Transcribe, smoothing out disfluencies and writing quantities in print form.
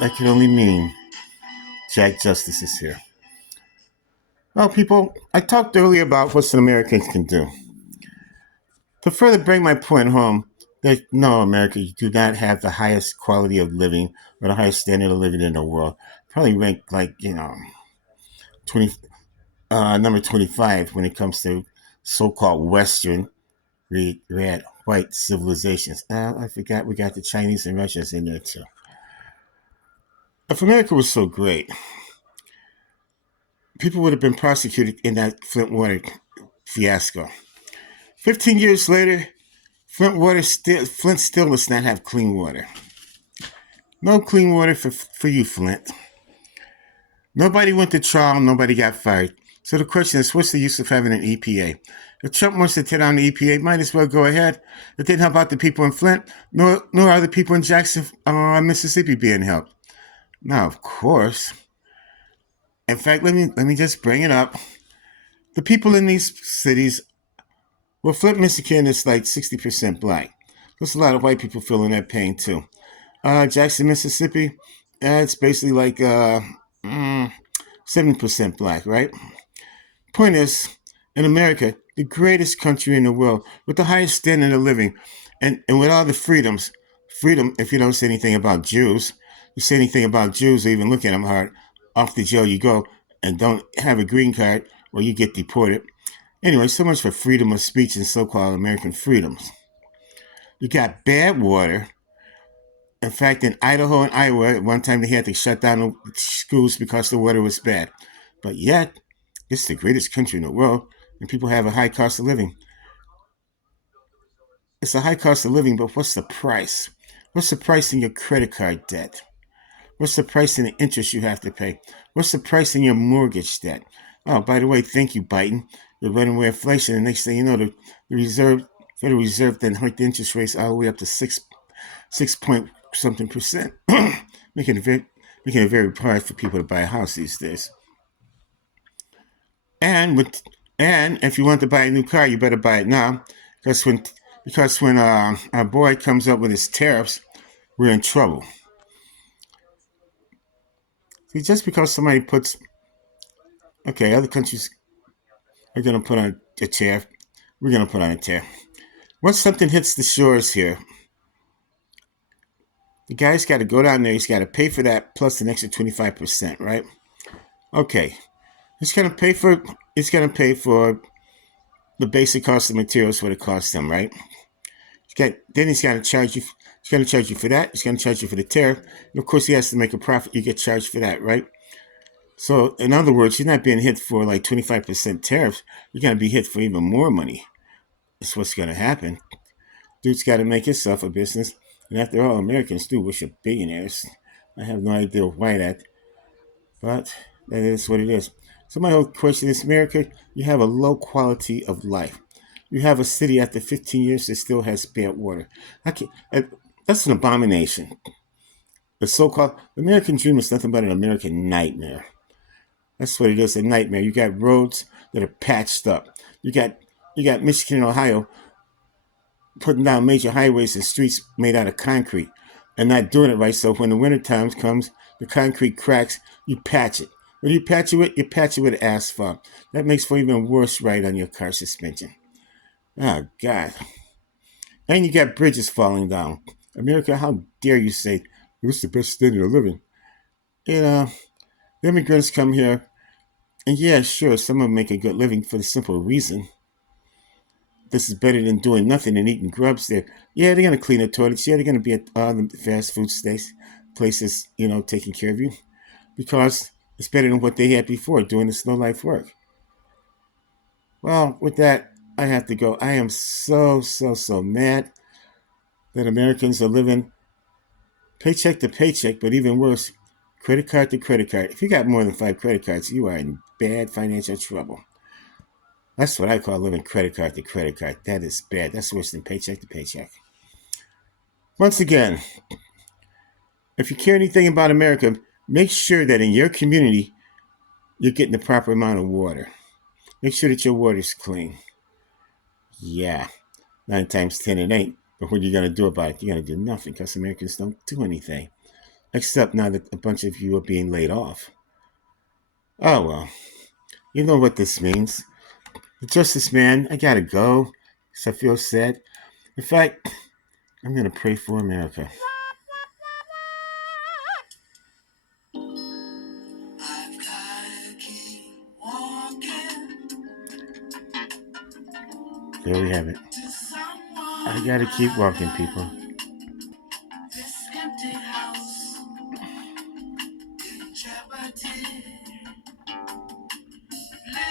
That can only mean Jack Justice is here. Well, people, I talked earlier about what some Americans can do. To further bring my point home, that no, America, you do not have the highest quality of living or the highest standard of living in the world. Probably ranked like, 20, number 25 when it comes to so-called Western, red, white civilizations. I forgot we got the Chinese and Russians in there too. If America was so great, people would have been prosecuted in that Flint Water fiasco. 15 years later, Flint still must not have clean water. No clean water for you, Flint. Nobody went to trial, nobody got fired. So the question is, what's the use of having an EPA? If Trump wants to tear down the EPA, might as well go ahead. It didn't help out the people in Flint, nor are the people in Jackson, Mississippi being helped. Now, of course, in fact, let me just bring it up. The people in these cities, well, Flint, Michigan is like 60% black. There's a lot of white people feeling that pain too. Jackson, Mississippi, it's basically like 7% black, right? Point is, in America, the greatest country in the world, with the highest standard of living, and with all the freedom, if you don't say anything about Jews, you say anything about Jews or even look at them hard, off to jail you go, and don't have a green card or you get deported. Anyway, so much for freedom of speech and so-called American freedoms. You got bad water. In fact, in Idaho and Iowa, at one time they had to shut down the schools because the water was bad. But yet, it's the greatest country in the world, and people have a high cost of living. It's a high cost of living, but what's the price? What's the price in your credit card debt? What's the price in the interest you have to pay? What's the price in your mortgage debt? Oh, by the way, thank you, Biden. You're running away inflation, and next thing you know, the Federal Reserve then hiked the interest rates all the way up to 6 point something percent, making it very hard for people to buy a house these days. And if you want to buy a new car, you better buy it now, because when our boy comes up with his tariffs, we're in trouble. See, just because somebody other countries are going to put on a tariff, we're going to put on a tariff. Once something hits the shores here, the guy's got to go down there. He's got to pay for that plus an extra 25%, right? Okay, he's going to pay for the basic cost of materials, what it costs him, right? Then he's going to charge you. He's going to charge you for that. He's going to charge you for the tariff. And of course, he has to make a profit. You get charged for that, right? So, in other words, you're not being hit for like 25% tariffs. You're going to be hit for even more money. That's what's going to happen. Dude's got to make himself a business. And after all, Americans do wish are billionaires. I have no idea why that, but that is what it is. So my whole question is, America, you have a low quality of life. You have a city after 15 years that still has bad water. That's an abomination. The so-called American dream is nothing but an American nightmare. That's what it is, a nightmare. You got roads that are patched up. You got Michigan and Ohio putting down major highways and streets made out of concrete and not doing it right. So when the winter time comes, the concrete cracks, you patch it. What do you patch it with? You patch it with asphalt. That makes for even worse ride on your car suspension. Oh, God. And you got bridges falling down. America, how dare you say, it's the best standard of living? The immigrants come here, and yeah, sure, some of them make a good living for the simple reason this is better than doing nothing and eating grubs there. Yeah, they're going to clean the toilets. Yeah, they're going to be at all the fast food places, taking care of you. Because it's better than what they had before, doing the slow life work. Well, with that, I have to go. I am so mad that Americans are living paycheck to paycheck, but even worse, credit card to credit card. If you got more than 5 credit cards, you are in bad financial trouble. That's what I call living credit card to credit card. That is bad. That's worse than paycheck to paycheck. Once again, if you care anything about America, make sure that in your community, you're getting the proper amount of water. Make sure that your water is clean. Yeah, 9 times 10 it ain't. But what are you going to do about it? You're going to do nothing because Americans don't do anything. Except now that a bunch of you are being laid off. Oh, well. You know what this means. The Justice Man, I got to go because I feel sad. In fact, I'm going to pray for America. There we have it. I got to keep walking, people.